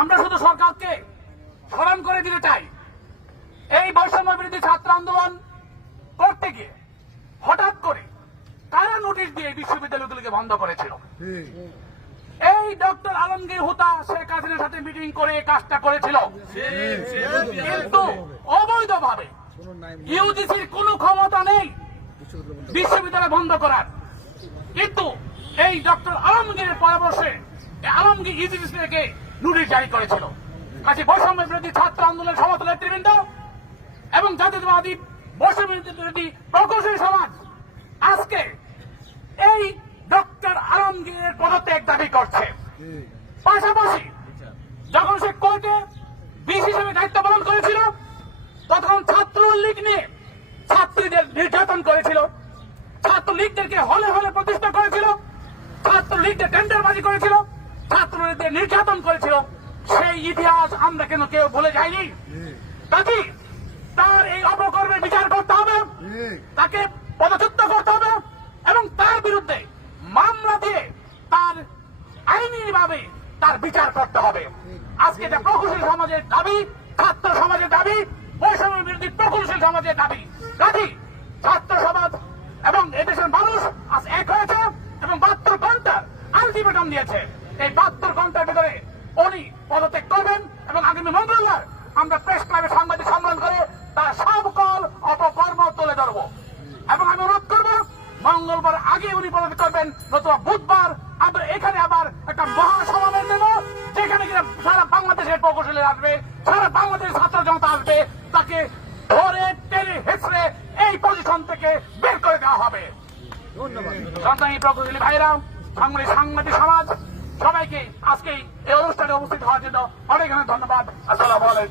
আমরা শুধু সরকারকে স্মরণ করে দিতে চাই, এই বৈষম্য বিরোধী ছাত্র আন্দোলন করতে গিয়ে হঠাৎ করে কারা নোটিশ দিয়ে বিশ্ববিদ্যালয়গুলোকে বন্ধ করেছিল। এই ডক্টর আলমগীর হুদা শেখ হাসিনার সাথে মিটিং করে কাজটা করেছিল, কিন্তু অবৈধভাবে। ইউজিসির কোনো ক্ষমতা নেই বিশ্ববিদ্যালয় বন্ধ করার, কিন্তু এই ডক্টর আলমগীরের পরামর্শে আলমগীর ইউজিসি থেকে নোটিশ জারি করেছিল। কাজে বৈষম্য বিরোধী ছাত্র আন্দোলনের সমস্ত নেতৃবৃন্দ এবং জাতীয়তাবাদী বৈষম্য বিরোধী প্রকৌশলী সমাজ আজকে এই ডক্টর আলমগীরের পদত্যাগ দাবি করছে। পাশাপাশি যখন সে কোর্টে বিশ হিসেবে দায়িত্ব পালন করেছিল, তখন ছাত্রলীগ নিয়ে ছাত্রীদের নির্যাতন করেছিল, ছাত্রলীগদেরকে হলে হলে প্রতিষ্ঠা করেছিল, ছাত্রলীগদের টেন্ডারবাজি করেছিল, ছাত্রলীগদের নির্যাতন করেছিল। সেই ইতিহাস আমরা কেন কেউ ভুলে যাইনি? কাজী তার এই অপকর্মের বিচার করতে হবে, তাকে পদচ্যুত করতে হবে এবং তার বিরুদ্ধে মামলা দিয়ে তার আইনিভাবে তার বিচার করতে হবে। আজকে এটা প্রকৌশলী সমাজের দাবি, ছাত্র সমাজের দাবি, বৈষম্য বিরোধী প্রকৌশলী সমাজের দাবি। কাজী ছাত্র সমাজ এবং এদেশের মানুষ আজ এক হয়েছে এবং 72 ঘন্টার আলটিমেটাম দিয়েছে। এই 72 ঘন্টার ভিতরে উনি পদত্যাগ করবেন এবং আগামী মঙ্গলবার আমরা প্রেস ক্লাবে সাংবাদিক সম্মেলন করে তার সকল অপকর্ম তুলে ধরবো এবং আমি অনুরোধ করবো মঙ্গলবার আগে উনি পদত্যাগ করবেন, নতুবা বুধবার আমরা এখানে আবার একটা মহাসমাবেশ দেব, যেখানে সারা বাংলাদেশের প্রকৌশলী আসবে, সারা বাংলাদেশের ছাত্র জনতা আসবে, তাকে ধরে টেনে হেসড়ে এই পজিশন থেকে বের করে দেওয়া হবে। ধন্যবাদ প্রকৌশলী ভাইরা, সাংবাদিক সমাজ সবাইকে আজকে এই অনুষ্ঠানে উপস্থিত হওয়ার জন্য অনেক অনেক ধন্যবাদ। আসসালামু আলাইকুম।